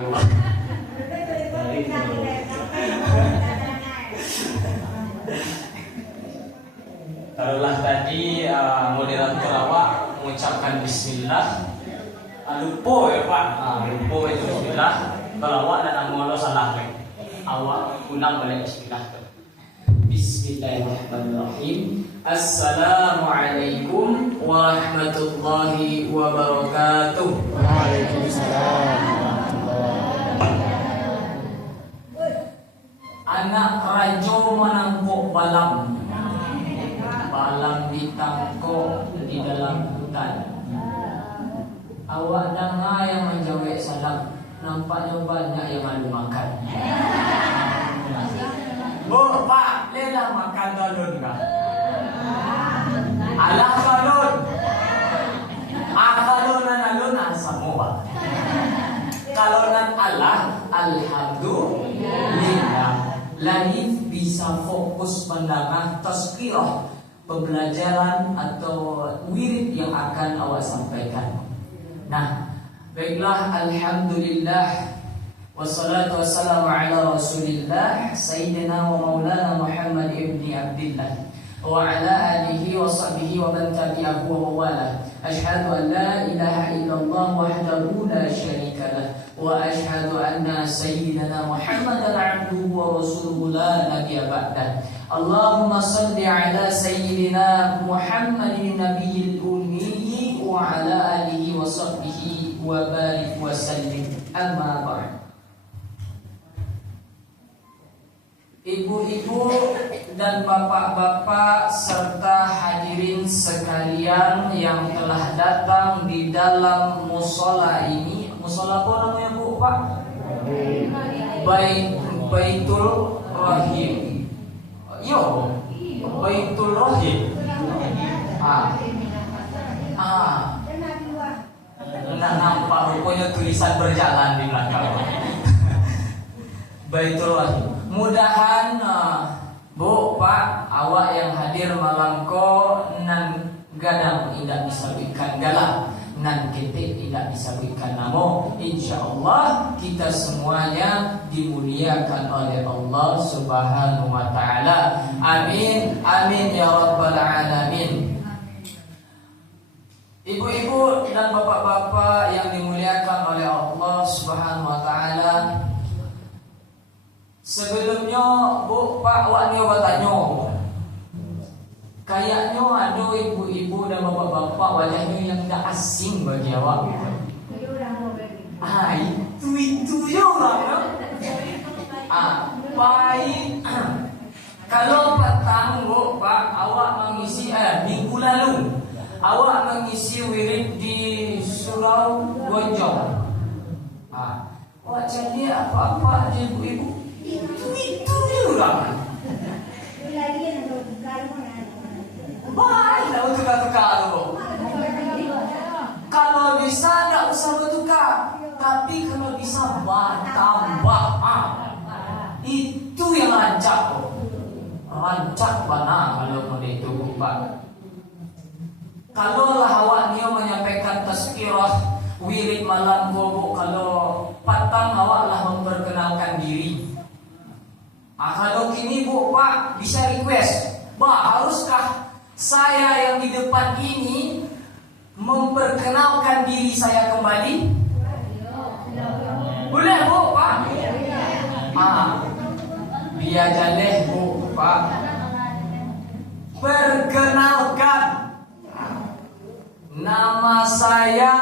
Taruhlah tadi moderator awak mengucapkan bismillah, lupa ya Pak, lupa itu bismillah. Kalau awak nak ngolo salah awak ulang balik bismillah. Bismillahirrahmanirrahim. Assalamualaikum warahmatullahi wabarakatuh. Waalaikumsalam. Anak rajo menampuk balam, balam ditangkap di dalam hutan. Awak dengar yang menjawab salam, nampaknya banyak yang malu makan. Oh Pak, lelah makan dalun kah? Alah kalun, kalunan alun asamu Pak. Kalunan Allah, alhamdulillah. Lain bisa fokus mendengar tazkirah, pembelajaran atau wirid yang akan awak sampaikan. Nah, baiklah, alhamdulillah wassalatu wassalamu ala rasulillah sayyidina wa maulana Muhammad ibni Abdillah wa ala alihi wa sahbihi wa man tabi'ahu wa mawala. Asyhadu an la ilaha illallah wahdahu la syarika lah wa asyhadu anna sayyidina Muhammadan abduhu wa rasuluhu la nabiyya ba'dah. Allahumma salli ala sayyidina Muhammadin nabiyil ummi wa ala alihi wa sahbihi wa barik wa sallim. Amma ba'd. Ibu-ibu dan bapak-bapak serta hadirin sekalian yang telah datang di dalam musola ini. Musola apa namanya Bu Pak? Baitul Rahim. Yo, Baitul Rahim. Nggak nampak rupanya tulisan berjalan di belakang. Baitul Rahim. Mudahan Bu, Pak, awak yang hadir malam ko nan gadang tidak bisa berikan galah, nan ketik tidak bisa berikan namo. InsyaAllah kita semuanya dimuliakan oleh Allah Subhanahu wa ta'ala. Amin, amin ya rabbal alamin. Ibu-ibu dan bapak-bapak yang dimuliakan oleh Allah Subhanahu wa ta'ala, sebelumnya Bu, Pak, awak ni bertanya, kayaknya ada ibu-ibu dan bapak-bapak wajahnya yang tak asing bagi awak. Itu je orang. Baik. Kalau petang Bu, Pak, awak mengisi minggu lalu awak mengisi wirid di Surau Gonjong. Awak jadi apa-apa ibu-ibu? Itu juga. Baik, tak tukar-tukar tu. Kalau bisa tak usah bertukar, tapi kalau bisa tambah. Itu yang rancak. Rancak mana kalau mau itu Pak. Kalau lah awak ni menyampaikan tazkirah wirid malam Bu, kalau patang awak lah memperkenalkan diri. Kalau kini Bu, Pak, bisa request, haruskah saya yang di depan ini memperkenalkan diri saya kembali? Boleh Bu, Pak? Biar jaleh Bu, Pak. Perkenalkan, nama saya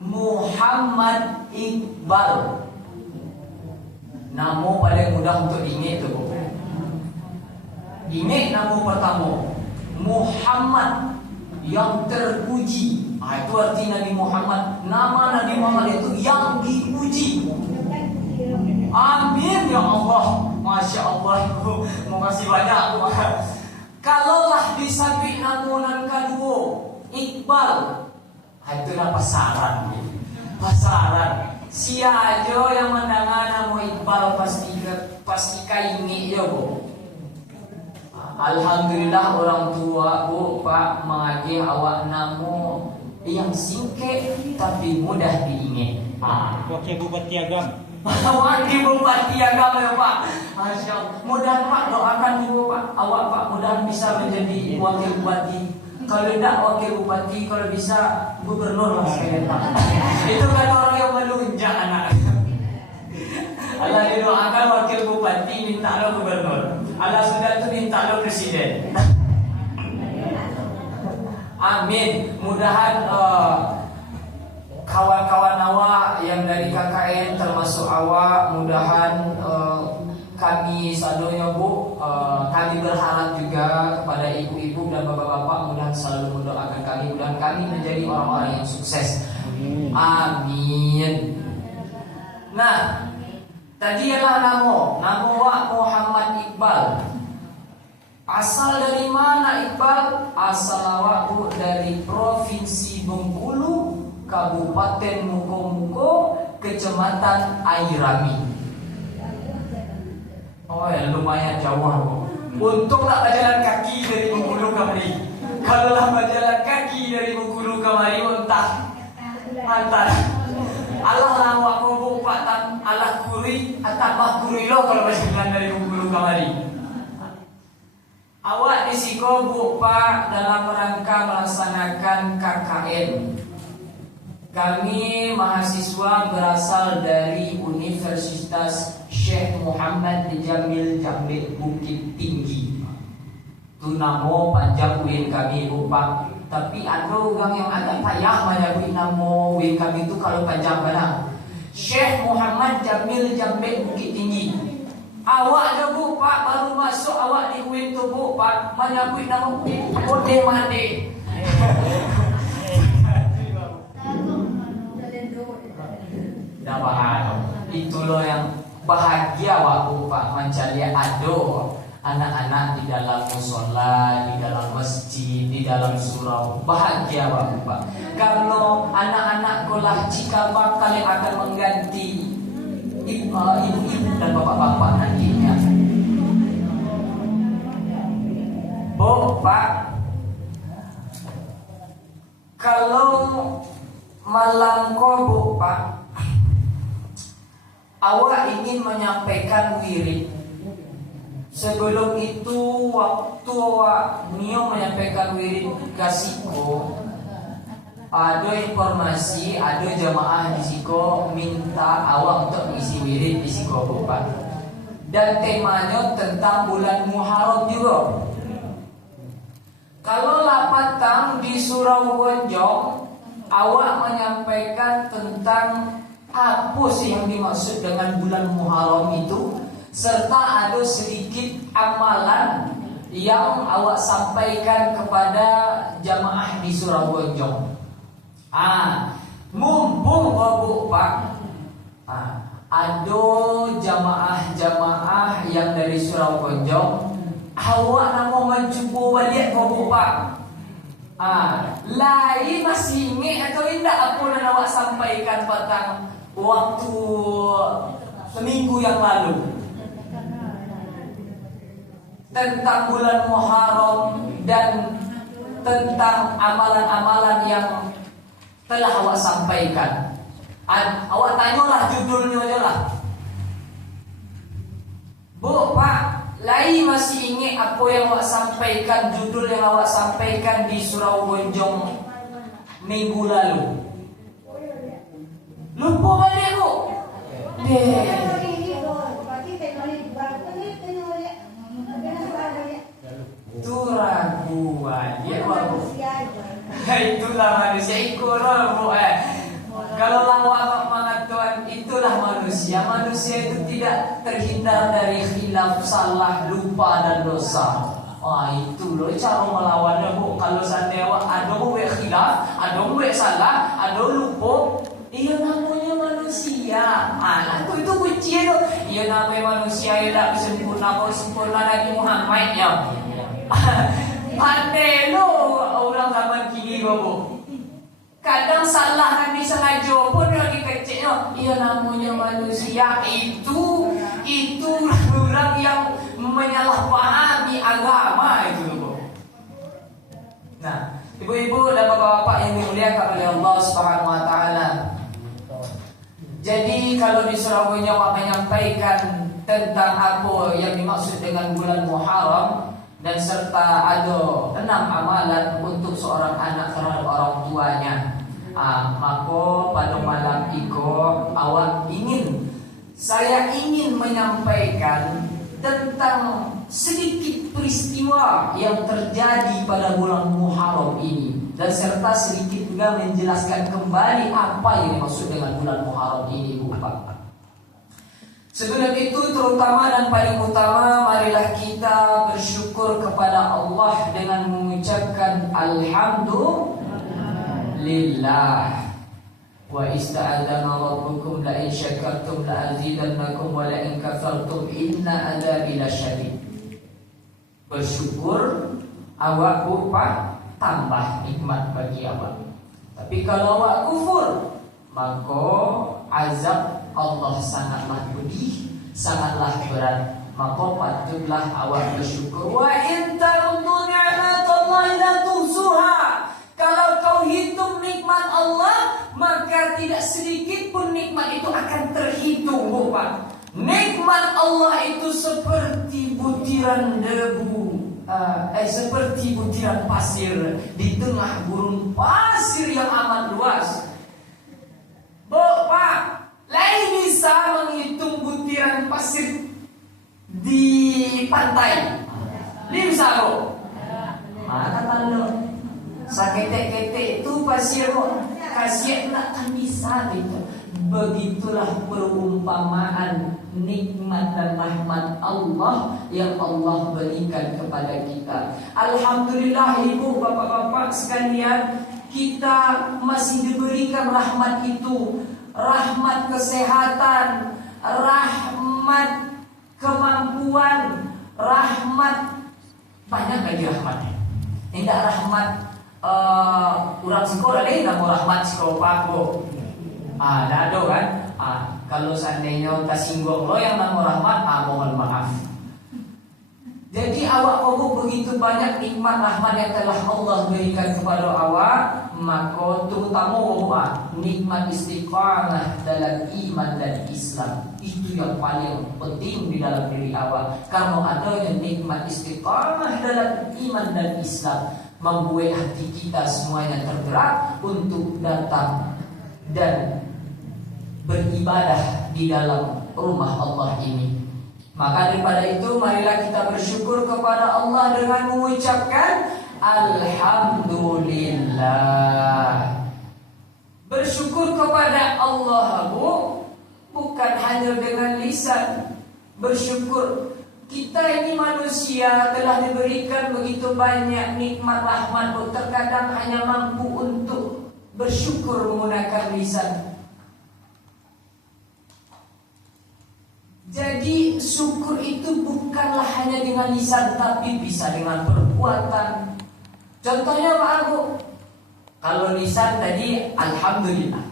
Muhammad Iqbal. Nama paling mudah untuk diingat tu. Ingat nama pertama, Muhammad yang terpuji. Itu arti Nabi Muhammad. Nama Nabi Muhammad itu yang dipuji. Amin ya Allah. Masya Allah. Terima kasih banyak. Kalaulah disabit nama yang kedua, Iqbal, itu dah pasaran. Pasaran. Sia aja yang mendengar nama Iqbal pasti kaini ya Bu. Alhamdulillah orang tua Bu, Pak, mengagih awak nama yang singkat tapi mudah diingat. Okey Bu bertiagam. Wakil Bupati agama ya Pak. Masya Allah. Mudah Pak doakan dulu Pak. Awak Pak mudah bisa menjadi wakil bupati. Kalau tidak wakil bupati, kalau bisa gubernur lah sekalian Pak. Itu kan orang yang melunjak anak. Allah didoakan wakil bupati, minta lo gubernur. Allah sudah itu minta lo presiden. Amin. Mudahan kawan-kawan awak yang dari KKN termasuk awak, mudahan kami sadonya Bu, kami berharap juga kepada ibu-ibu dan bapak-bapak, mudahan selalu mendoakan kami, mudahan kami menjadi orang-orang yang sukses. Amin. Nah, tadi ialah nama awak Muhammad Iqbal. Asal dari mana Iqbal? Asal awak Bu dari Provinsi Bengkulu, Kabupaten Muko-Muko, Kecamatan Airami. Oh ya, lumayan jauh. Untung tak berjalan kaki dari Bengkulu kemari. Kalau lah berjalan kaki dari Bengkulu kemari, entah antar Allah lawak kubuk Pak Allah kuri atau kuri lo kalau berjalan dari Bengkulu kemari. Awak disiko Bu Pak dalam rangka melaksanakan KKN. Kami mahasiswa berasal dari Universitas Syekh Muhammad Jamil Jamil Bukit Tinggi. Itu nama panjang UIN kami Bu Pak. Tapi ada orang yang agak payah menyebut nama UIN kami itu kalau panjang benar. Syekh Muhammad Jamil Jamil Bukit Tinggi. Awak ada Bu Pak baru masuk awak di UIN tu Bu Pak menyebut nama UIN Ode Made. Dah faham. Itu loh yang bahagia waktu Pak mencari ado anak-anak di dalam musola, di dalam masjid, di dalam surau. Bahagia waktu Pak. Kalau anak-anak kolah jika bakal yang akan mengganti ibu-ibu dan bapak-bapak nantinya. Bu Pak, kalau malam Bu Pak, awak ingin menyampaikan wirid. Sebelum itu waktu awak Nio menyampaikan wirid kasihku, ada informasi, ada jamaah di siko minta awak untuk mengisi wirid di siko Bapak. Dan temanya tentang bulan Muharram juga. Kalau lapatang di Surau Gonjong, awak menyampaikan tentang apa sih yang dimaksud dengan bulan Muharram itu, serta ada sedikit amalan yang awak sampaikan kepada jamaah di Surau Gonjong. Mumpung Bu Pak, ada jamaah-jamaah yang dari Surau Gonjong, awak nak mencuba balik Bu Pak. Lain masih ingat atau tidak apa yang awak sampaikan petang waktu seminggu yang lalu tentang bulan Muharram dan tentang amalan-amalan yang telah awak sampaikan. Awak tanyalah judulnya aja lah. Bu Pak, Lai masih ingat apa yang awak sampaikan, judul yang awak sampaikan di Surau Gonjong minggu lalu? Lupa balik Bu? Itu raguan ya Bu. Itulah manusia ikut Bu. Kalau lawak mengatakan itulah manusia. Manusia itu tidak terhindar dari khilaf, salah, lupa dan dosa. Itu loh cara melawannya Bu. Kalau seandainya ada buat khilaf, ada buat salah, ada lupa, iya namanya manusia. Itu kunci itu. Iya namanya manusia yang tak sempurna. Kau sempurna Nabi Muhammad ya. Pandai lo orang zaman kini Bu. Kadang salah Nabi sengaja pun lagi kecil. Ia namanya manusia. Itu orang yang menyalahpahami agama itu Bu. Nah, ibu-ibu dan bapak-bapak yang dimuliakan oleh Allah Subhanahu wa taala. Jadi kalau di Surabaya menyampaikan tentang apa yang dimaksud dengan bulan Muharram dan serta ada 6 amalan untuk seorang anak terhadap orang tuanya. Maka pada malam saya ingin menyampaikan tentang sedikit peristiwa yang terjadi pada bulan Muharram ini, dan serta sedikit juga menjelaskan kembali apa yang dimaksud dengan bulan Muharram ini, Bu Pak. Sebelum itu, terutama dan paling utama, marilah kita bersyukur kepada Allah dengan mengucapkan Alhamdulillah. Wa ista'adzana rabbukum la in syakartum la azidannakum wa la in kafartum inna adzabi lasyadid. Bersyukur awak Pak tambah nikmat bagi awak. Tapi kalau awak kufur, maka azab Allah sangatlah pedih, sangatlah berat. Maka patutlah awak bersyukur. Wa in ta'uddu ni'matallahi la tuhsuha. Kalau kau hitung nikmat Allah, maka tidak sedikit pun nikmat itu akan terhitung, Bapak. Nikmat Allah itu seperti butiran debu, seperti butiran pasir di tengah gurun pasir yang amat luas. Bapak, lain bisa menghitung butiran pasir di pantai. Ini bisa, Bu? Mana tanda? Saketek-ketek itu pasir, kasihan nak kan bisa gitu. Begitulah perumpamaan nikmat dan rahmat Allah yang Allah berikan kepada kita. Alhamdulillah, ibu bapak-bapak sekalian, kita masih diberikan rahmat itu, rahmat kesehatan, rahmat kemampuan, rahmat banyak lagi rahmatnya. Tidak rahmat kurang sekolah deh, namun rahmat sekolah Pak Bu. Dah ada kan? Kalau seandainya tak singgung lo yang nama rahmat, mohon maaf. Jadi awak Ibu begitu banyak nikmat rahmat yang telah Allah berikan kepada awak, maka terutama awak nikmat istiqamah dalam iman dan Islam. Itu yang paling penting di dalam diri awak. Karena adanya nikmat istiqamah dalam iman dan Islam membuat hati kita semuanya tergerak untuk datang dan beribadah di dalam rumah Allah ini. Maka daripada itu, marilah kita bersyukur kepada Allah dengan mengucapkan Alhamdulillah. Bersyukur kepada Allah, Bu, bukan hanya dengan lisan. Bersyukur. Kita ini manusia telah diberikan begitu banyak nikmat rahmat, terkadang hanya mampu untuk bersyukur menggunakan lisan. Jadi syukur itu bukanlah hanya dengan lisan, tapi bisa dengan perbuatan. Contohnya Pak Abu, kalau lisan tadi Alhamdulillah.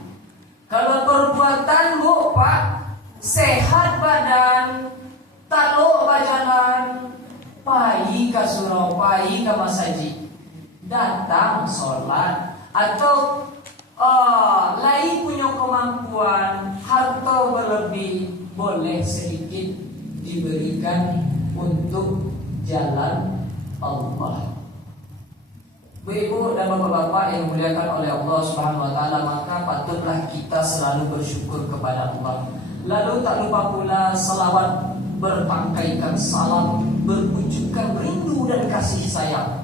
Kalau perbuatan Bu Pak, sehat badan, taluk bajalan, pai ke surau, pai ke masjid, datang sholat, atau lain punya kemampuan, harta berlebih, boleh sedikit diberikan untuk jalan Allah. Bu-ibu dan bapak-bapak yang dimuliakan oleh Allah Subhanahu wa taala, maka patutlah kita selalu bersyukur kepada Allah. Lalu tak lupa pula salawat berpakaikan salam, berwujudkan rindu dan kasih sayang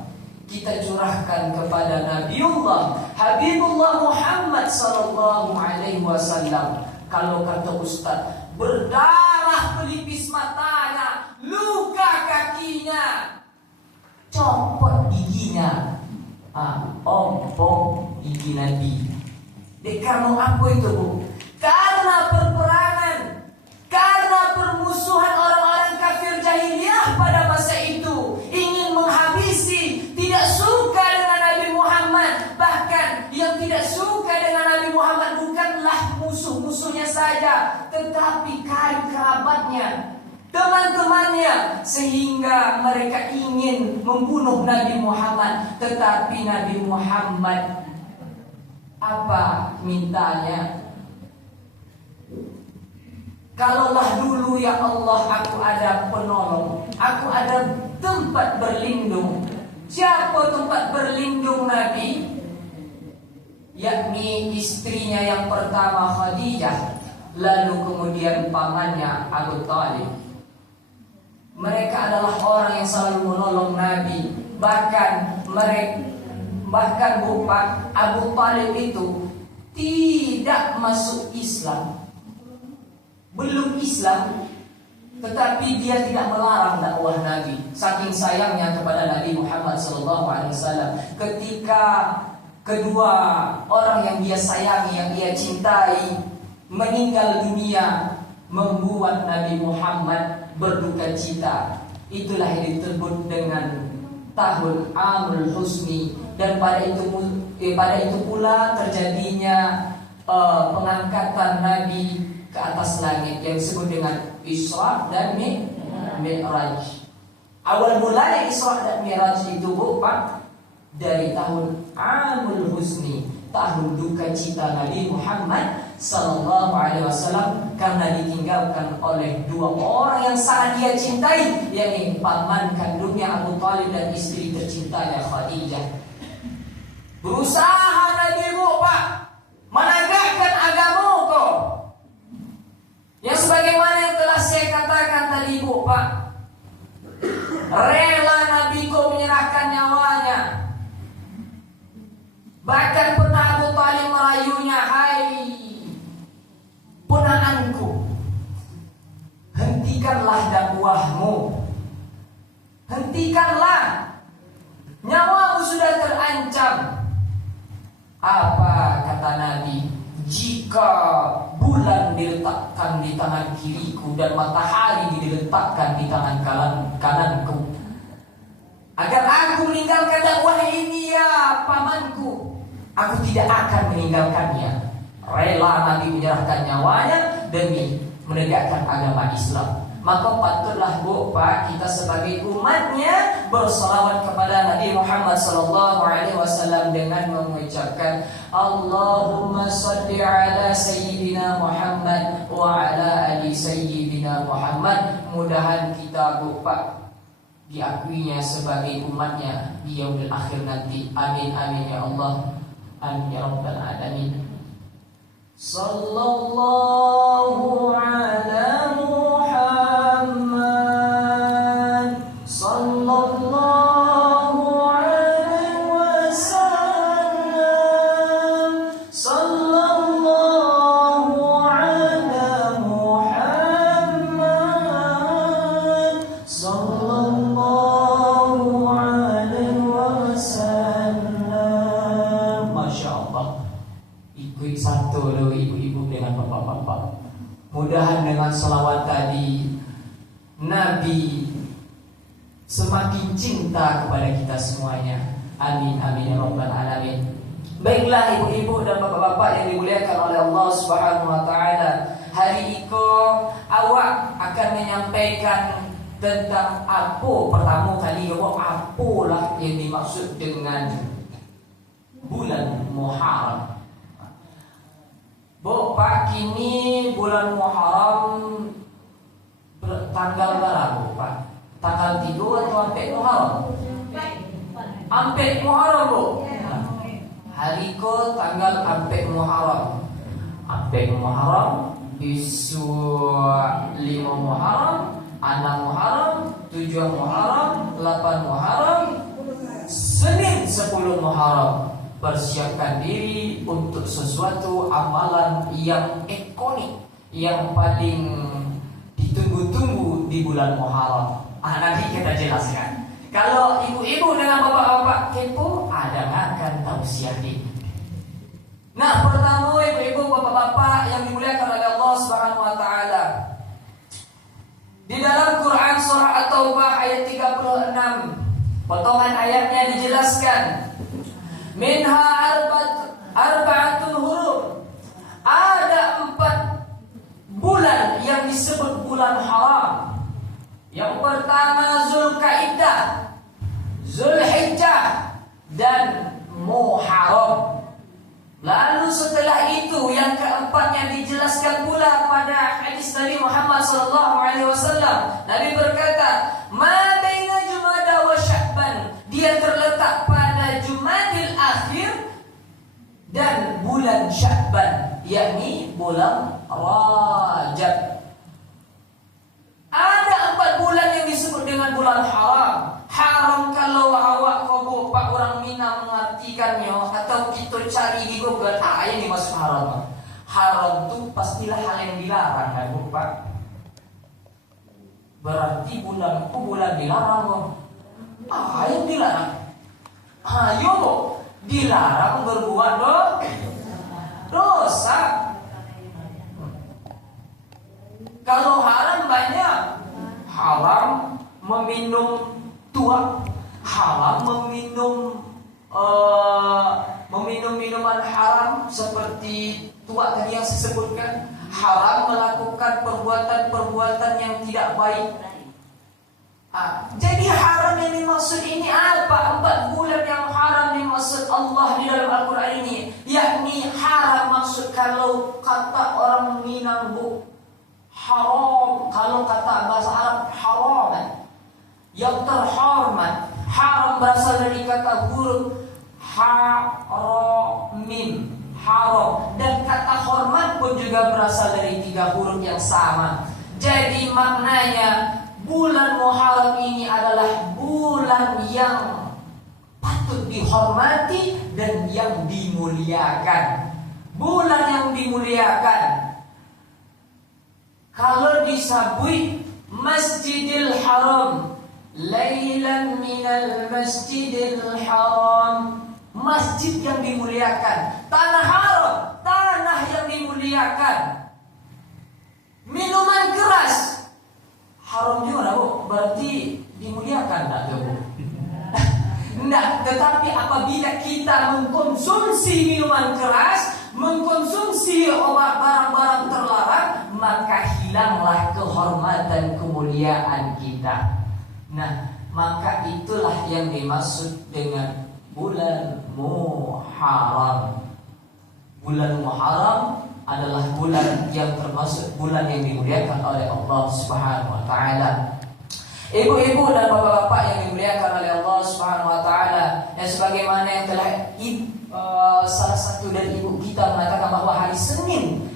kita curahkan kepada Nabiullah Habibullah Muhammad sallallahu alaihi wasallam. Kalau kata Ustaz, berdarah pelipis matanya, luka kakinya, copot giginya, ompong gigi Nabi. Karena apa itu, Bu? Karena peperangan, karena permusuhan orang-orang kafir jahiliyah pada masa itu, ingin menghabisi, tidak suka dengan Nabi Muhammad. Bahkan yang tidak suka dengan Nabi Muhammad bukanlah musuh-musuhnya saja, tetapi karib kerabatnya, teman-temannya, sehingga mereka ingin membunuh Nabi Muhammad. Tetapi Nabi Muhammad apa mintanya? Kalaulah dulu ya Allah aku ada penolong, aku ada tempat berlindung. Siapa tempat berlindung Nabi? Yakni istrinya yang pertama Khadijah, lalu kemudian pamannya Abu Talib. Mereka adalah orang yang selalu menolong Nabi. Bahkan Abu Talib itu tidak masuk Islam, belum Islam, tetapi dia tidak melarang dakwah Nabi. Saking sayangnya kepada Nabi Muhammad SAW. Ketika kedua orang yang dia sayangi, yang dia cintai, meninggal dunia, membuat Nabi Muhammad berduka cita. Itulah yang disebut dengan tahun Amul Husni. Dan pada itu pula terjadinya pengangkatan Nabi ke atas langit yang disebut dengan Isra dan Mi'raj. Awal mulanya Isra dan Mi'raj itu Pak, dari tahun Amul Husni, tahun duka cita Nabi Muhammad sallallahu alaihi wasallam karena ditinggalkan oleh dua orang yang sangat dia cintai, yakni paman kandungnya Abu Talib dan istri tercintanya Khadijah. Berusaha Nabi Pak menegakkan agamaku, yang sebagaimana yang telah saya katakan tadi Pak, rela Nabi menyerahkan nyawanya. Bahkan pernah Abu Talib merayunya, hai ponakanku, hentikanlah dakwahmu, hentikanlah, nyawamu sudah terancam. Apa kata Nabi? Jika bulan diletakkan di tangan kiriku dan matahari diletakkan di tangan kananku, agar aku meninggalkan dakwah ini ya pamanku, aku tidak akan meninggalkannya. Rela Nabi menyerahkan nyawanya demi menegakkan agama Islam. Maka patutlah Pak, kita sebagai umatnya berselawat kepada Nabi Muhammad SAW dengan mengucapkan Allahumma salli ala Sayyidina Muhammad wa ala ali Sayyidina Muhammad. Mudahan kita Pak diakuinya sebagai umatnya di yaumil akhir nanti. Amin amin ya Allah, amin ya rabbal alamin. Sallallahu ala Muhammad, sallallahu alaihi wasallam, sallallahu ala Muhammad, sallallahu alaihi wasallam. Masya Allah. Ikut satu loh ibu-ibu dengan bapak-bapak. Mudahan dengan selawat tadi Nabi semakin cinta kepada kita semuanya. Amin amin ya rabbal alamin. Baiklah ibu-ibu dan bapak-bapak yang dimuliakan oleh Allah Subhanahu wa taala, hari ini awak akan menyampaikan tentang apa pertama kali apalah yang dimaksud dengan bulan Muharram. Pak, kini bulan Muharram tanggal berapa Pak? Tanggal 3 atau 4 Muharram? 4 Muharram Bu. Hari ke tanggal 4 Muharram. 4 Muharram, isu 5 Muharram, 6 Muharram, 7 Muharram, 8 Muharram, Senin 10 Muharram. Persiapkan diri untuk sesuatu amalan yang ikonik, yang paling ditunggu-tunggu di bulan Muharram. Nanti kita jelaskan. Kalau ibu-ibu dengan bapak-bapak kepo, ada akan tausiah ini. Nah, pertama ibu-ibu, bapak-bapak yang dimuliakan oleh Allah Subhanahu wa taala. Di dalam Quran surah At-Taubah ayat 36, potongan ayatnya dijelaskan. Minha arba'atul huruf. Ada 4 bulan yang disebut bulan haram. Yang pertama Zulkaidah, Zulhijjah, dan Muharram. Lalu setelah itu yang keempatnya dijelaskan pula pada hadis Nabi Muhammad SAW. Nabi berkata, "Ma baina Jumada wa Sya'ban." Dia terletak pada Jumadil Akhir dan bulan Sya'ban, yakni bulan Rajab. Ada 4 bulan yang disebut dengan bulan haram. Haram kalau awak kau pak orang Minang mengartikannya atau kita cari di Google, yang dimaksud haram. Haram itu pastilah hal yang dilarang kan, Pak. Berarti bulan dilarang. Yang dilarang. Ayo dilarang berbuat dosa. Kalau haram banyak. Haram meminum tua, haram meminum minuman haram seperti tua tadi yang saya sebutkan, haram melakukan perbuatan-perbuatan yang tidak baik. Jadi haram yang dimaksud ini apa? 4 bulan yang haram dimaksud Allah di dalam Al-Quran ini, yakni haram maksud kalau kata orang Minang haram, kalau kata bahasa Arab haram, yang terhormat. Haram berasal dari kata huruf haramim, haram, dan kata hormat pun juga berasal dari 3 huruf yang sama. Jadi maknanya bulan Muharram ini adalah bulan yang patut dihormati dan yang dimuliakan. Bulan yang dimuliakan. Kalau disabui Masjidil Haram, Lailan minal Masjidil Haram, masjid yang dimuliakan, tanah haram, tanah yang dimuliakan. Minuman keras haram juga, Bu. Berarti dimuliakan enggak, Bu? Enggak, tetapi apabila kita mengkonsumsi minuman keras, mengkonsumsi obat barang-barang terlarang, maka hilanglah kehormatan kemuliaan kita. Nah, maka itulah yang dimaksud dengan bulan Muharram. Bulan Muharram adalah bulan yang termasuk bulan yang dimuliakan oleh Allah Subhanahu wa taala. Ibu-ibu dan bapak-bapak yang dimuliakan oleh Allah Subhanahu wa taala, yang sebagaimana yang telah salah satu dari ibu kita mengatakan bahwa hari Senin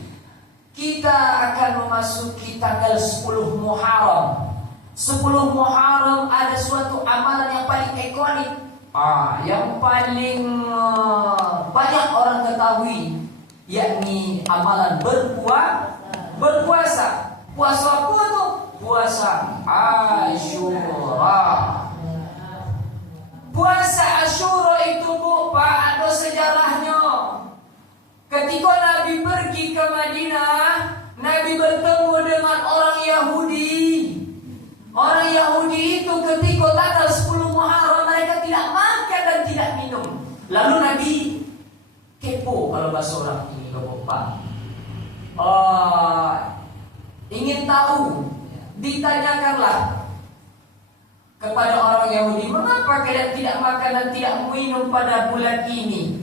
kita akan memasuki tanggal 10 Muharram. 10 Muharram ada suatu amalan yang paling ikonik, yang paling banyak orang ketahui, yakni amalan berpuasa. Puasa apa tuh? Puasa Asyura. Puasa Asyura itu, Bu, Pak, ada sejarahnya. Ketika Nabi pergi ke Madinah, Nabi bertemu dengan orang Yahudi. Orang Yahudi itu ketika tanggal 10 Muharram mereka tidak makan dan tidak minum. Lalu Nabi kepo, kalau bahasa orang ini, Pak. Ingin tahu, ditanyakanlah kepada orang Yahudi, mengapa kalian tidak makan dan tidak minum pada bulan ini?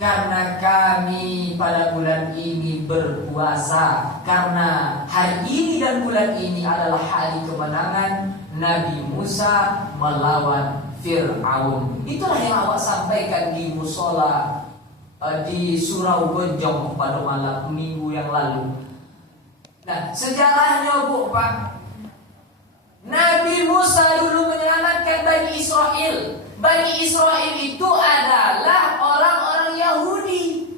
Karena kami pada bulan ini berpuasa. Karena hari ini dan bulan ini adalah hari kemenangan Nabi Musa melawan Fir'aun. Itulah yang awak sampaikan di musola di Surau Gonjong pada malam minggu yang lalu. Nah, sejarahnya, Bu, Pak, Nabi Musa dulu menyelamatkan Bani Israel. Bani Israel itu adalah orang-orang Yahudi.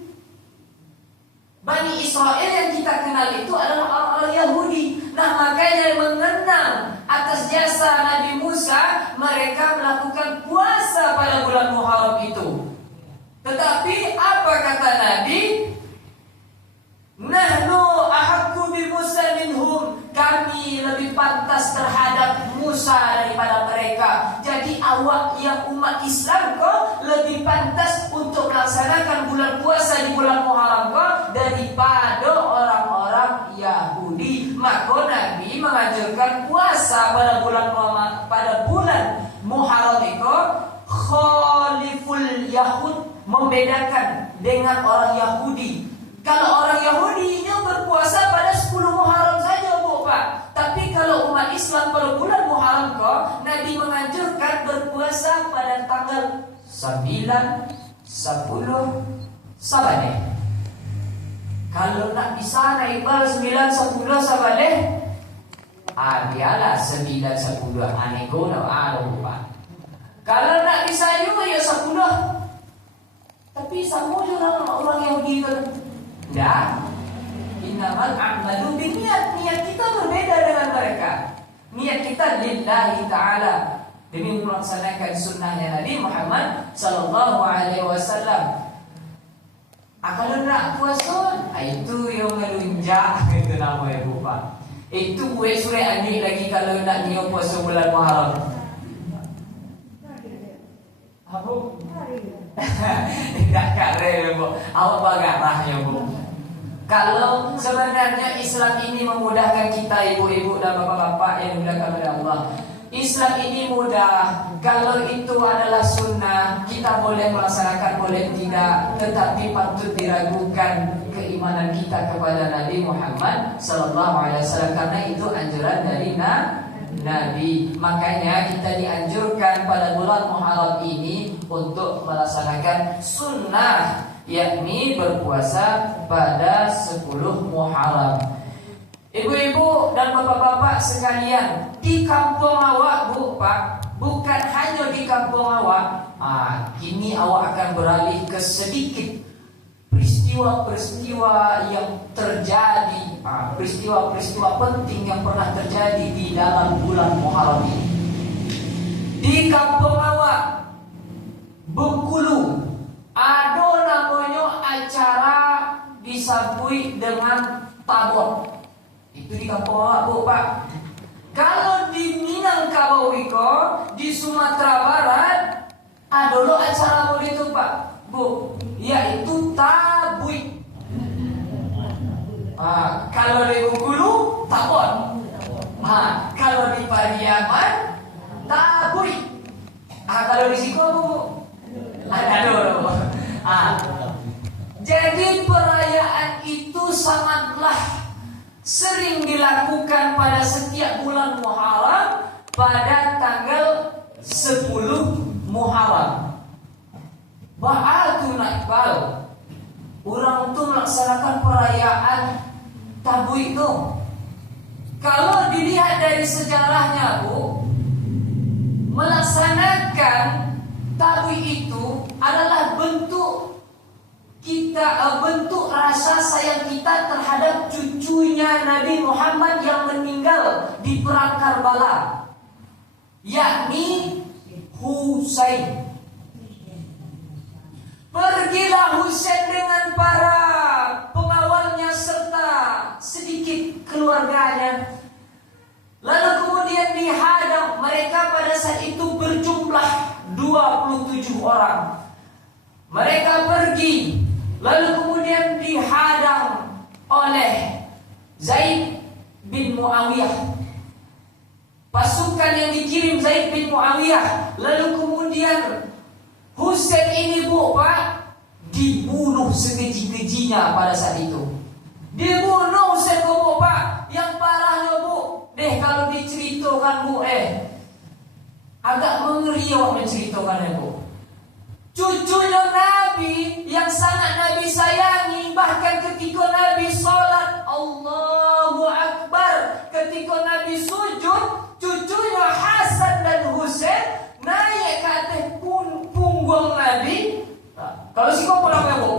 Bani Israel yang kita kenal itu adalah orang-orang Yahudi. Nah, makanya mengenang atas jasa Nabi Musa, mereka melakukan puasa pada bulan Muharram itu. Tetapi apa kata Nabi? Nahnu ahaqqu bi Musa minhum. Kami lebih pantas terhadap Musa daripada mereka. Jadi awak yang umat Islam kok lebih pantas untuk melaksanakan bulan puasa di bulan Muharram kok daripada orang-orang Yahudi. Maka Nabi mengajarkan puasa pada bulan Muharram itu khaliful Yahud, membedakan dengan orang Yahudi. Kalau orang Yahudinya berpuasa pada 10 Muharram saja, Bu, Pak. Tapi kalau umat Islam pada bulan Muharram kok, Nabi menganjurkan berpuasa pada tanggal 9, 10, Sabaneh. Kalau nak di sana Iqbal 9, 10 Sabaneh, dialah 9, 10 anegona Pak. Kalau nak di Sayu ya 10. Tapi sama juga orang Yahudi kan. Tidak. Innamal a'malu binniyat. Niat kita berbeda dengan mereka. Niat kita lillahi ta'ala, demi melaksanakan sunnahnya Nabi Muhammad sallallahu alaihi wasallam. Kalau nak puasa, itu yang melunjak, itu namanya, Bu, Pak. Itu buat surat adik lagi kalau nak niat puasa bulan Muharram. Apa? Tidak kare, Bu. Awak bagarahnya, Bu. Kalau sebenarnya Islam ini memudahkan kita, ibu-ibu dan bapak-bapak yang dimuliakan oleh Allah. Islam ini mudah. Kalau itu adalah sunnah, kita boleh melaksanakan, boleh tidak. Tetapi patut diragukan keimanan kita kepada Nabi Muhammad sallallahu alaihi wasallam, karena itu anjuran dari Nabi. Makanya kita dianjurkan pada bulan Muharram ini untuk melaksanakan sunnah, yakni berpuasa pada 10 Muharram. Ibu-ibu dan bapak-bapak sekalian, di kampung awak, Bu, Pak, bukan hanya di kampung awak. Kini awak akan beralih ke sedikit peristiwa-peristiwa yang terjadi, peristiwa-peristiwa penting yang pernah terjadi di dalam bulan Muharram ini. Di kampung awak, Bengkulu, ada namanya acara disambui dengan tabor. Itu di kampung awak, Bu, Pak. Kalau di Minangkabau iko, di Sumatera Barat, ada lo acara begitu, Pak, Bu, yaitu tabui. Kalau di Bengkulu, tabor. Kalau di Pariaman, tabui. Kalau di Siko, Bu, jadi perayaan itu sangatlah sering dilakukan pada setiap bulan Muharram pada tanggal 10 Muharram. Ba'atu Iqbal, orang itu melaksanakan perayaan tabu itu. Kalau dilihat dari sejarahnya, Bu, melaksanakan tabu itu adalah bentuk rasa sayang kita terhadap cucunya Nabi Muhammad yang meninggal di perang Karbala, yakni Husain. Pergilah Husain dengan para pengawalnya serta sedikit keluarganya. Lalu kemudian dihadang. Mereka pada saat itu berjumlah 27 orang. Mereka pergi, lalu kemudian dihadang oleh Zaid bin Muawiyah. Pasukan yang dikirim Zaid bin Muawiyah. Lalu kemudian Husain ini, Bu, Pak, dibunuh sekeji-kejinya pada saat itu. Dibunuh Husain, Bu, Pak. Yang parahnya, Bu, kalau diceritakan, Bu, agak mengeri awak menceritakannya, Bu. Cucunya Nabi yang sangat Nabi sayangi, bahkan ketika Nabi sholat, Allahu Akbar, ketika Nabi sujud, cucunya Hasan dan Husain naik ke atas punggung Nabi. Kalau si kau pernah punya, Bu?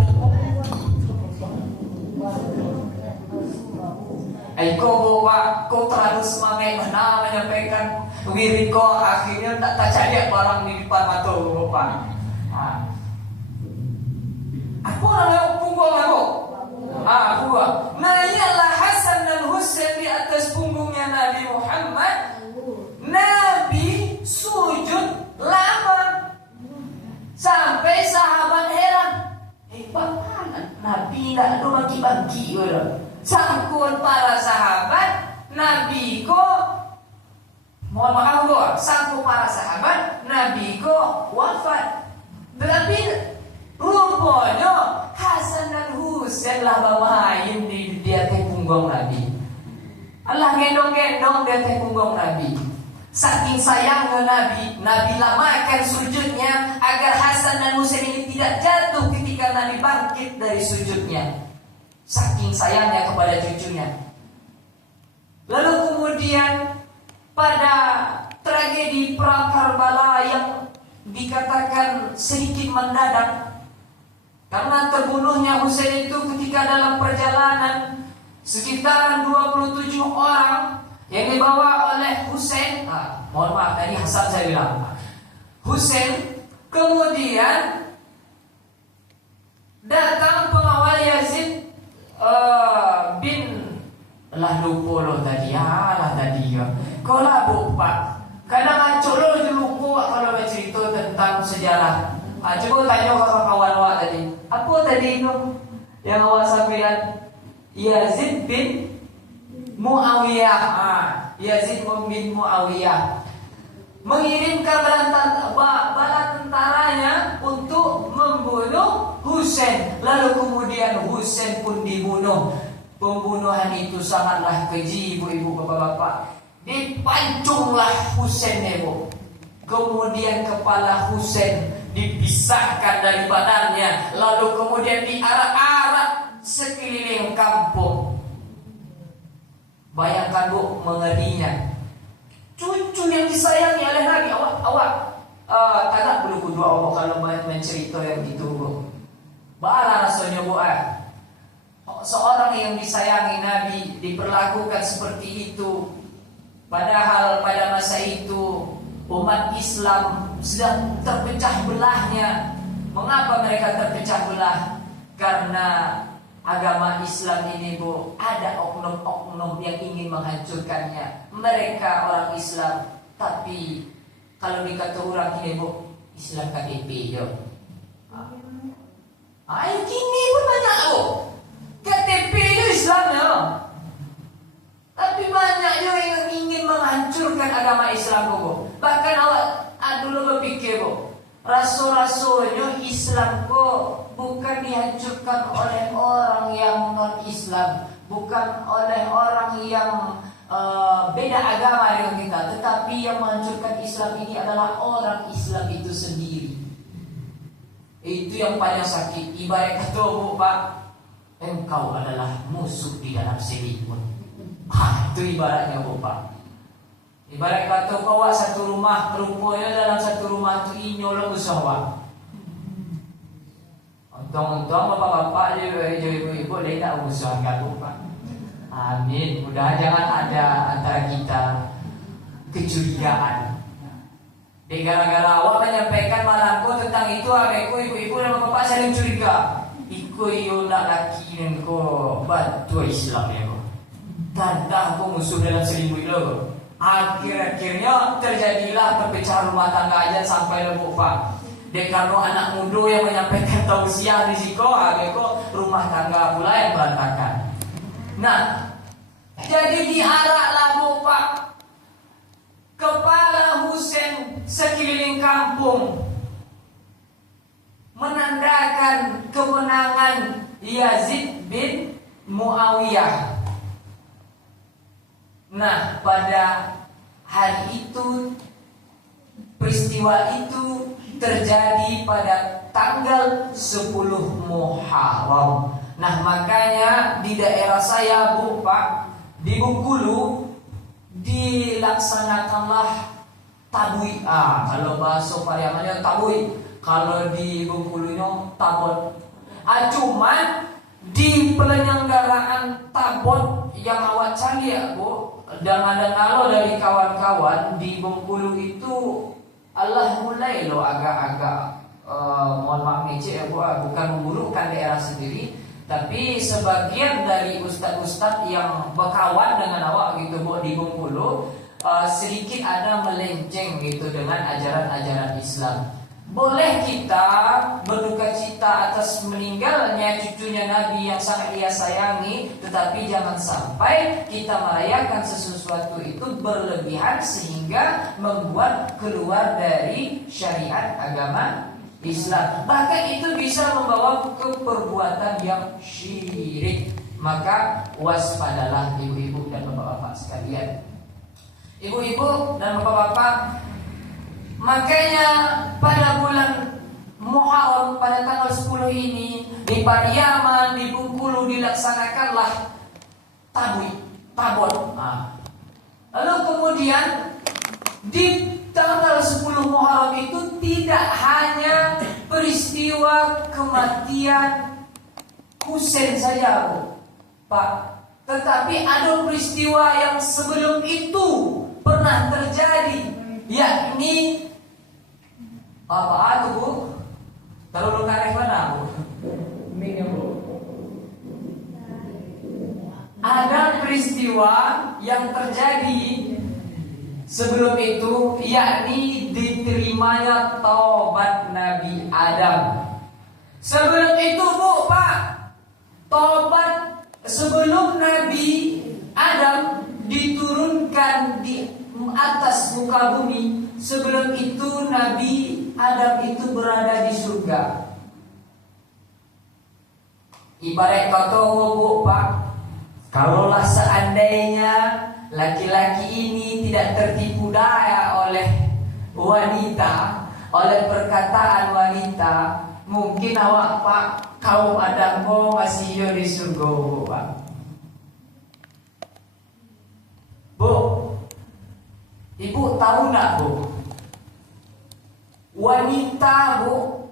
Kau, Bu, Pak, kau terlalu semangat menyampaikan wirid kau, akhirnya tak cari barang di depan mata, Bu, Pak. Apa namanya punggung aku? Punggung. Nah, ialah Hasan dan Husain di atas punggungnya Nabi Muhammad. Nabi sujud lama sampai sahabat heran. Bagaimana Nabi tidak ada bagi-bagi? Sangkut para sahabat, Nabi kok, mohon maaf, sangkut para sahabat, Nabi kok wafat. Tetapi rupanya Hasan dan Husain lah bermain di atas punggung Nabi. Allah gendong-gendong di atas punggung Nabi. Saking sayangnya Nabi lamakan sujudnya agar Hasan dan Husain ini tidak jatuh ketika Nabi bangkit dari sujudnya. Saking sayangnya kepada cucunya. Lalu kemudian pada tragedi perang Karbala yang dikatakan sedikit mendadak karena terbunuhnya Husain itu ketika dalam perjalanan sekitaran 27 orang yang dibawa oleh Husain. Mohon maaf tadi Hasan saya bilang Husain. Kemudian datang pengawal Yazid bin lah lupa lo tadi ya. Kau lah buka. Kadang acok lo lupa kalau bercerita tentang sejarah. Coba tanya kawan awak tadi. Apa tadi itu yang awak sampaikan? Yazid bin Muawiyah. Yazid bin Muawiyah mengirimkan bala tentaranya untuk membunuh Husain. Lalu kemudian Husain pun dibunuh. Pembunuhan itu sangatlah keji, ibu-ibu, bapak-bapak. Dipancunglah Husain, ibu. Kemudian kepala Husain dipisahkan dari badannya. Lalu kemudian diarak-arak sekeliling kampung. Bayangkan bu, mengerinya. Cucu yang disayangi oleh Nabi. Awak tak perlu kedua awak kalau mencerita yang gitu bu. Bagaimana rasanya bu? Seorang yang disayangi Nabi diperlakukan seperti itu. Padahal pada masa itu umat Islam sedang terpecah belahnya. Mengapa mereka terpecah belah? Karena agama Islam ini bu, ada oknum-oknum yang ingin menghancurkannya. Mereka orang Islam, tapi kalau dikata orang ini bu, Islam KTP yo. Yang kini pun banyak bu, KTP itu Islamnya. Tapi banyak yang ingin menghancurkan agama Islam bu. Bahkan awak dulu berpikir bu, rasul-rasulnya Islam kok bukan dihancurkan oleh orang yang non-Islam, bukan oleh orang yang beda agama dengan kita, tetapi yang menghancurkan Islam ini adalah orang Islam itu sendiri. Itu yang paling sakit. Ibarat kata bu pak, engkau adalah musuh di dalam selimut. Itu ibaratnya bu pak. Ibarat kata kau satu rumah, rupanya dalam satu rumah itu inyol musuh pak. Untung-untung bapak-bapak ibu-ibu dia tak musuh kau pak. Amin. Mudah jangan ada antara kita kecurigaan. Gara-gara awak menyampaikan malamku tentang itu, aku ibu-ibu dan bapak saling curiga. Iku yo nak laki dan ko batu Islam ya ko. Tanda aku musuh dalam selimut lo. Akhir-akhirnya terjadilah perpecahan rumah tangga aja sampai lebuk pak. Dekano anak muda yang menyampaikan tausiah risiko, aku rumah tangga pula yang berantakan. Nah, jadi diaraklah pak kepala Husain sekeliling kampung menandakan kemenangan Yazid bin Muawiyah. Nah, pada hari itu peristiwa itu terjadi pada tanggal 10 Muharram. Nah, makanya di daerah saya bu pak, di Bengkulu dilaksanakanlah tabui. Kalau bahasa Pariamannya tabui. Kalau di Bengkulunya tabot. Cuman di penyelenggaraan tabot yang awak cari ya bu, dan ada kalau dari kawan-kawan di Bengkulu itu Allah mulai lo agak-agak mohon maaf ngecek ya bu, bukan memburukkan daerah sendiri, tapi sebagian dari ustadz-ustadz yang berkawan dengan awak gitu bu di Bengkulu sedikit ada melenceng gitu dengan ajaran-ajaran Islam. Boleh kita berduka cita atas meninggalnya cucunya Nabi yang sangat dia sayangi, tetapi jangan sampai kita merayakan sesuatu itu berlebihan sehingga membuat keluar dari syariat agama Islam. Bahkan itu bisa membawa ke perbuatan yang syirik. Maka waspadalah ibu-ibu dan bapak-bapak sekalian. Ibu-ibu dan bapak-bapak, makanya pada bulan Muharram pada tanggal 10 ini di Pariaman, di Bengkulu dilaksanakanlah tabon. Lalu kemudian di tanggal 10 Muharram itu tidak hanya peristiwa kematian Husain saja, Pak, tetapi ada peristiwa yang sebelum itu pernah terjadi, yakni apa itu, Bu? Terlalu karek mana, Bu? Ada peristiwa yang terjadi sebelum itu, yakni diterimanya taubat Nabi Adam. Sebelum itu, Bu, Pak, taubat sebelum Nabi Adam diturunkan di atas muka bumi, sebelum itu Nabi Adam itu berada di surga. Ibarat kata, Bu, Pak, kalaulah seandainya laki-laki ini tidak tertipu daya oleh wanita, oleh perkataan wanita, mungkin awak, Pak, kaum Adam masih di surga, Pak. Bu, ibu tahu nak, Bu? Wanita, Bu,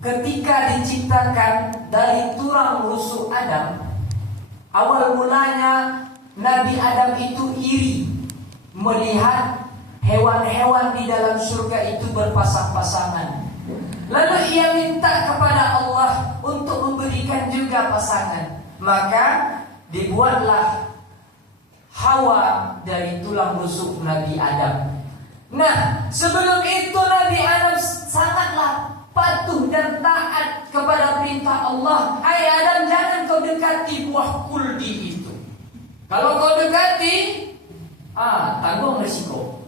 ketika diciptakan dari tulang rusuk Adam, awal mulanya Nabi Adam itu iri melihat hewan-hewan di dalam surga itu berpasang-pasangan. Lalu ia minta kepada Allah untuk memberikan juga pasangan. Maka dibuatlah Hawa dari tulang rusuk Nabi Adam. Nah, sebelum itu Nabi Adam sangatlah patuh dan taat kepada perintah Allah. Hai Adam, jangan kau dekati buah kuldi itu. Kalau kau dekati, tanggung resiko.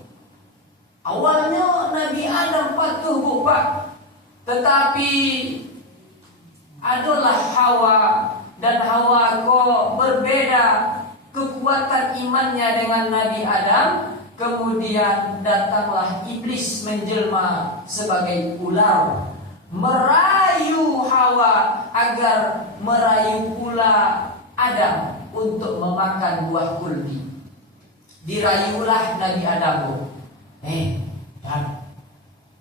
Awalnya Nabi Adam patuh, Bu, Pak. Tetapi adalah Hawa, dan Hawa kok berbeda kekuatan imannya dengan Nabi Adam. Kemudian datanglah iblis menjelma sebagai ular, merayu Hawa agar merayu pula Adam untuk memakan buah kuldi. Dirayulah Nabi Adam,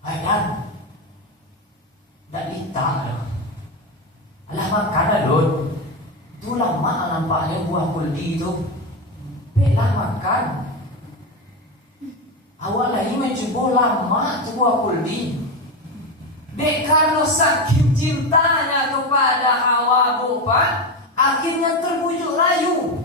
Adam, dak ditang alah makan dun. Itu lama nampaknya buah kuldi itu. Belah makan. Awal lagi mencoba lama tu buah kuldi. Dek karena saking cintanya kepada Hawa, Bapak, akhirnya terbujuk rayu.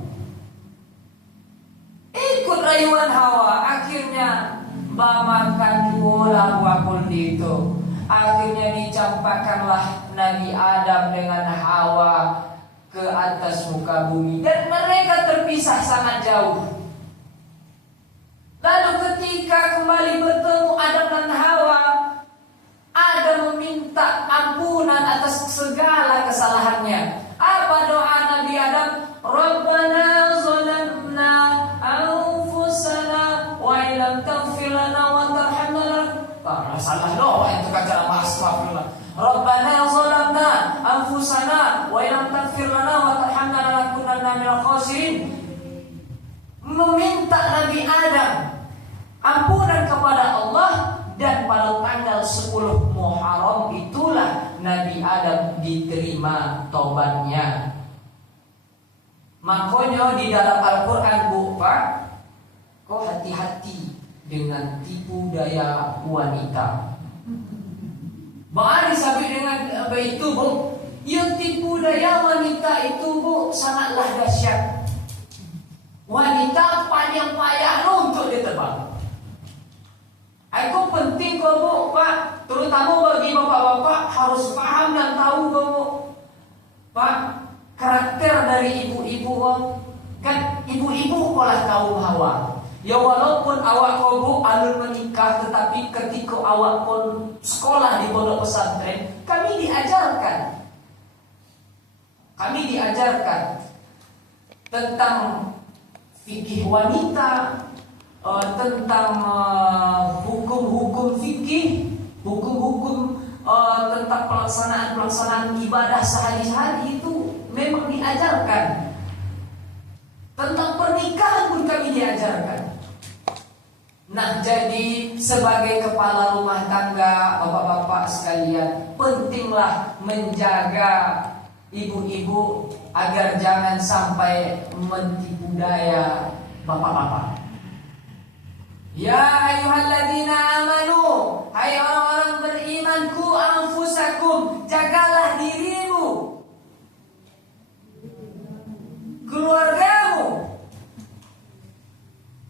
Ikut rayuan Hawa, akhirnya makan pula buah kuldi itu. Akhirnya dicampakkanlah Nabi Adam dengan Hawa ke atas muka bumi, dan mereka terpisah sangat jauh. Lalu ketika kembali bertemu Adam dan Hawa, Adam meminta ampunan atas segala kesalahannya. Apa doa Nabi Adam? Rabbana zalamna anfusana wa illam taghfir lana wa tarhamna. Salah doa itu kaca astagfirullah. Rabbana zalamna anfusana wa illam taghfir lana wa tarhamna lanakunanna minal khasirin. Meminta Nabi Adam ampunan kepada Allah, dan pada tanggal 10 Muharram itulah Nabi Adam diterima taubatnya. Makanya di dalam Al-Quran, Bu, Pak, kau hati-hati dengan tipu daya wanita. Bahkan disabit dengan apa itu, Bu? Yang tipu daya wanita itu, Bu, sangatlah dahsyat. Wanita panjang payah untuk ditebak. Itu penting kok, Bu, Pak, terutama bagi bapak-bapak harus paham dan tahu, Bu, Pak, karakter dari ibu-ibu, kan ibu-ibu pola kaum Hawa. Ya walaupun awak kobo alun menikah, tetapi ketika awak pun sekolah di pondok pesantren, kami diajarkan tentang fikih wanita, tentang hukum-hukum fikih, hukum-hukum tentang pelaksanaan ibadah sehari-hari itu memang diajarkan. Tentang pernikahan pun kami diajarkan. Nah, jadi sebagai kepala rumah tangga, bapak-bapak sekalian, pentinglah menjaga ibu-ibu agar jangan sampai mentipu daya bapak-bapak. Ya ayyuhalladzina amanu, hai orang-orang beriman, ku anfusakum, jagalah dirimu, keluargamu,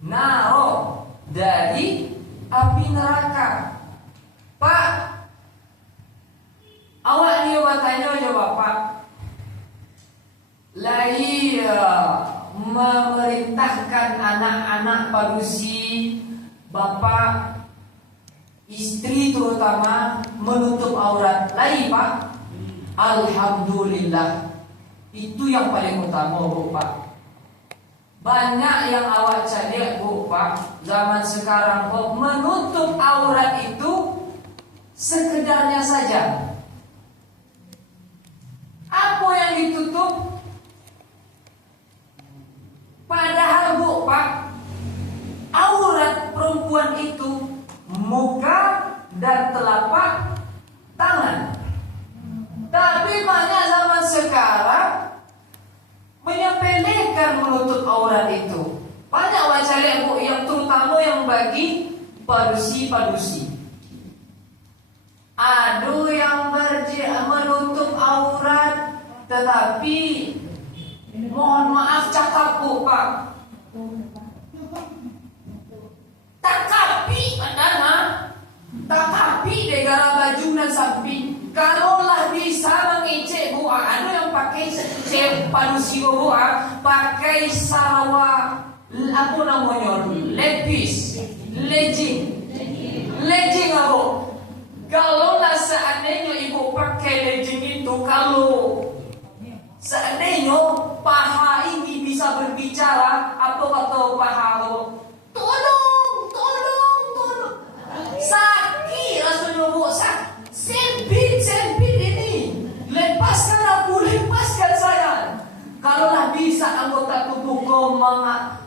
naro dari api neraka. Pak, awak ni watanya aja bapak, lagi memerintahkan anak-anak padusi, bapak, istri terutama menutup aurat. Lagi pak, alhamdulillah, itu yang paling utama bu pak. Banyak yang awak cari bu pak, zaman sekarang bu, menutup aurat itu sekedarnya saja. Apa yang ditutup? Padahal bu pak, aurat perempuan itu muka dan telapak tangan. Tapi banyak zaman sekarang menyepelekan menutup aurat itu. Banyak wajah bu, yang terutama yang bagi padusi-padusi. Ada yang menutup aurat, tetapi mohon maaf cakap bu pak, takapi negara baju dan samping. Kalaulah bisa mengecek bu, ada yang pakai padusi bu, pakai sarwa, apa namanya, lepis, legging bu. Kalaulah seandainya ibu pakai legging itu, kalau seandainya paha ini bisa berbicara, apa kata paha bu? Tolong, sakit rasanya bu, sempit ini, lepaskan saya. Kalaulah bisa anggota tubuhku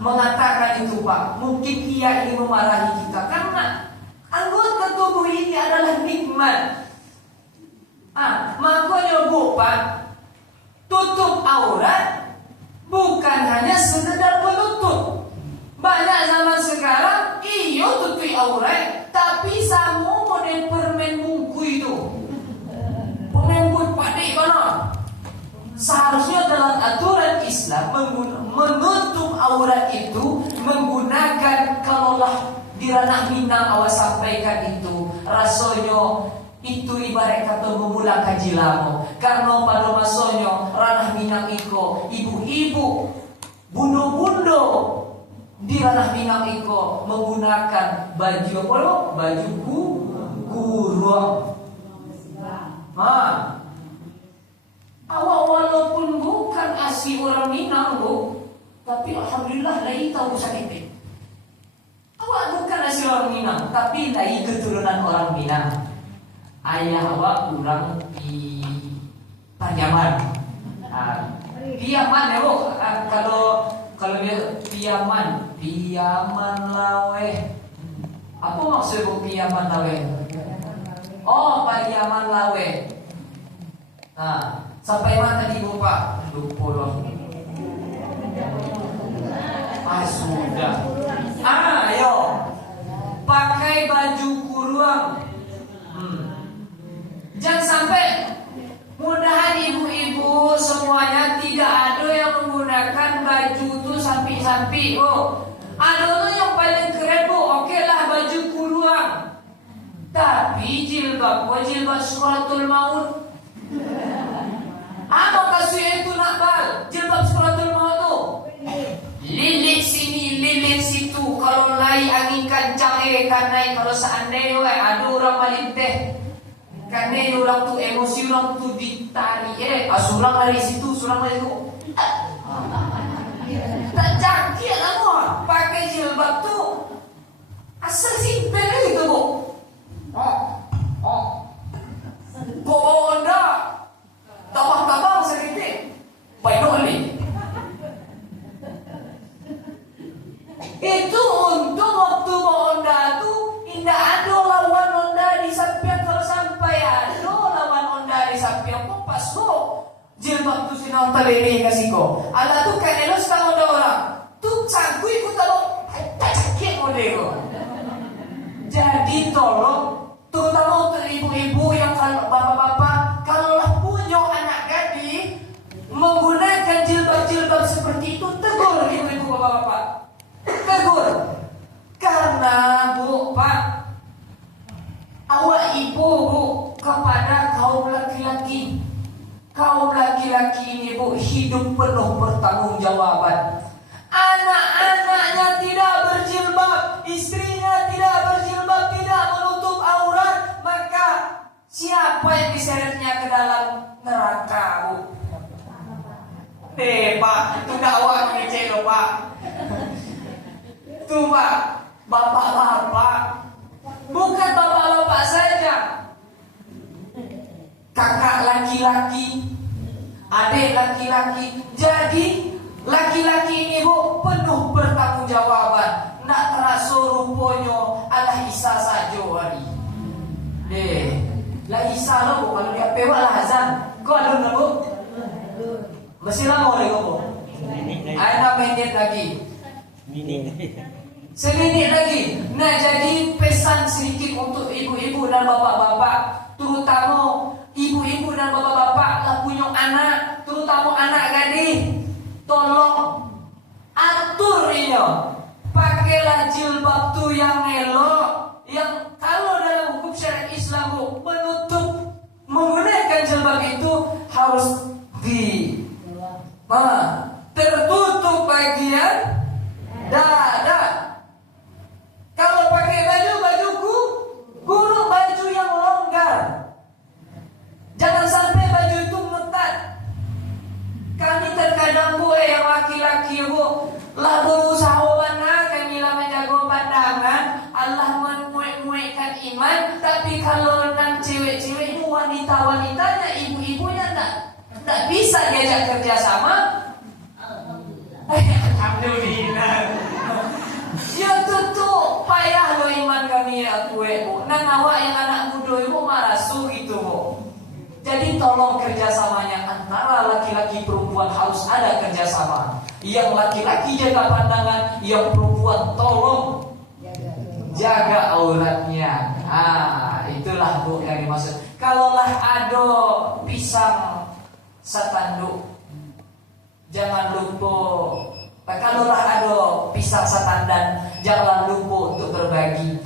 mengatakan itu pak, mungkin ia ingin memarahi kita, karena anggota tubuh ini adalah nikmat. Makanya bu pak, tutup aurat bukan hanya sekedar menutup. Banyak zaman sekarang iyo tutup aurat, tapi sama model permen bungku itu, permen bungku padik mana. Seharusnya dalam aturan Islam menutup aurat itu menggunakan, kalaulah di ranah Minang awak sampaikan itu, rasanya itu ibarat kata memula kaji lama. Karena pada masanya ranah Minang iko, ibu-ibu, bundo-bundo di ranah Minang iko menggunakan baju apa lo? Baju kurung. Awak walaupun bukan asli orang Minang bu, tapi alhamdulillah lagi tahu sakit. Awak bukan asli orang Minang, tapi lagi keturunan orang Minang. Ayah awak pulang di Pariaman. Piaman ya bu, kalau dia Piaman Lawe. Apa maksud bu Piaman Lawe? Oh, Pariaman Lawe. Sampai mana tadi bu pak? Lupa loh. Sudah. Ayo, pakai baju kurung. Jangan sampai, mudahan ibu-ibu semuanya tidak ada yang menggunakan baju itu sampi-sampi. Ada tuh yang paling keren bu, oke lah baju kurung. Tapi jilbab suratul maut. Apa kasih itu nakbal? Jilbab suratul maut tuh lilit sini, lilit situ. Kalau pakai karena kalau seandainya ada orang malinteh, karena orang tuh emosi orang tuh ditarik, surang dari situ, surang dari itu. Tak jaki lah gua pakai jilbab tuh asal simpel gitu bu. Bonda tabang-tabang sedikit, baik doli. Itu untuk waktu bonda tuh tidak ada lawan bonda di samping. Kalau sampai ada lawan bonda di samping kok pas lo jilbab tuh sinau terlebih kasih kok. Ala tuh kan lo setang ada orang tuh cangkui ku tahu cakik model. Jadi tolong terutama untuk ibu-ibu yang kalau bapak-bapak kalau punya anak gadis menggunakan jilbab-jilbab seperti itu, tegur ibu-ibu bapak-bapak, tegur. Karena bu pak, awak ibu bu kepada kaum laki-laki. Kaum laki-laki ini bu hidup penuh pertanggungjawaban. Anak-anaknya tidak berjilbab, istrinya tidak berjilbab, tidak menutup aurat, maka siapa yang diseretnya ke dalam neraka bu? Pak, itu dakwah ngeceh loh pak. Tuh pak, bapak-bapak, bukan bapak-bapak saja, kakak laki-laki, adik laki-laki. Jadi laki-laki ini bu penuh bertanggungjawaban. Nak terasa rupanya alah Isa saja hari. Lah Isa lo bu kalau dia pewak lah azan. Kau ada nggak bu? Masih lama oleh kau bu. Ada menit lagi. Semenit lagi. Nah jadi pesan sedikit untuk ibu-ibu dan bapak-bapak, terutama ibu-ibu dan bapak-bapak yang punya anak, terutama anak gadis. Tolong atur ini, pakailah jilbab tu yang elok, yang kalau dalam hukum syariat Islam menutup, menggunakan jilbab itu harus tertutup bagian dada. Kalau pakai bajuku, guru baju yang longgar, jangan sampai baju itu ngetat. Kami terkadang bu yang laki-laki bu lah berusaha mana kami lah menjaga pandangan, Allah memuai-muaikan iman, tapi kalau nan cewek-cewek wanita-wanitanya, ibu-ibunya tak bisa diajak kerjasama. Alhamdulillah. Ya tentu payah lo iman kami aku bu. Nang awak yang anak muda ibu marasu gitu bu. Jadi tolong kerjasamanya antara laki-laki perempuan harus ada kerjasama. Yang laki-laki jaga pandangan, yang perempuan tolong jaga auratnya. Itulah bu yang dimaksud. Kalaulah ada pisang satanduk, jangan lupa. Kalaulah ada pisang satandan, jangan lupa untuk berbagi.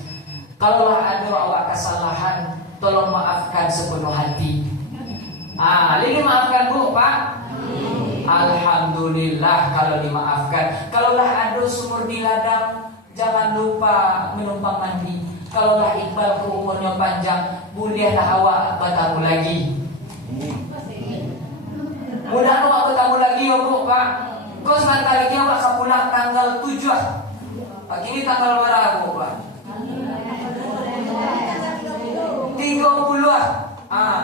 Kalaulah ada awak kesalahan, tolong maafkan sepenuh hati. Ini maafkan bu pak. Alhamdulillah kalau dimaafkan. Kalaulah ada sumur di ladang, jangan lupa menumpang mandi. Kalaulah Iqbal umurnya panjang, bolehlah awak bertamu lagi. Mudah awak bertamu lagi ya bu pak. Kau sebentar lagi awak akan pulang tanggal 7. Pagi ini tanggal berapa bu pak? 30.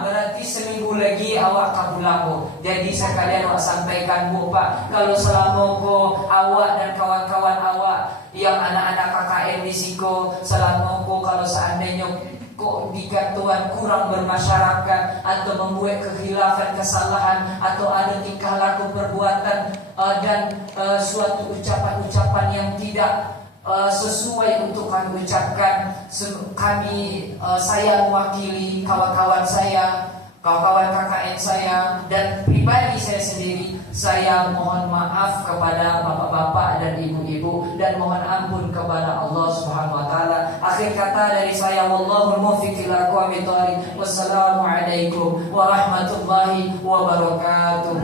Berarti seminggu lagi awak akan pulang bu. Jadi sekalian awak sampaikan bu pak, kalau selama awak dan kawan-kawan awak yang anak-anak KKN di Siko, selama kalau seandainya kok dikatuan kurang bermasyarakat atau membuat kekhilafan, kesalahan, atau ada tingkah laku perbuatan dan suatu ucapan-ucapan yang tidak sesuai untuk kami ucapkan, saya mewakili kawan-kawan saya, kawan-kawan KKN saya, dan pribadi saya sendiri, saya mohon maaf kepada bapak-bapak dan ibu-ibu, dan mohon ampun kepada Allah Subhanahu wa taala. Akhir kata dari saya, wallahul muwaffiq ila aqwamit thoriq. Wassalamualaikum warahmatullahi wabarakatuh.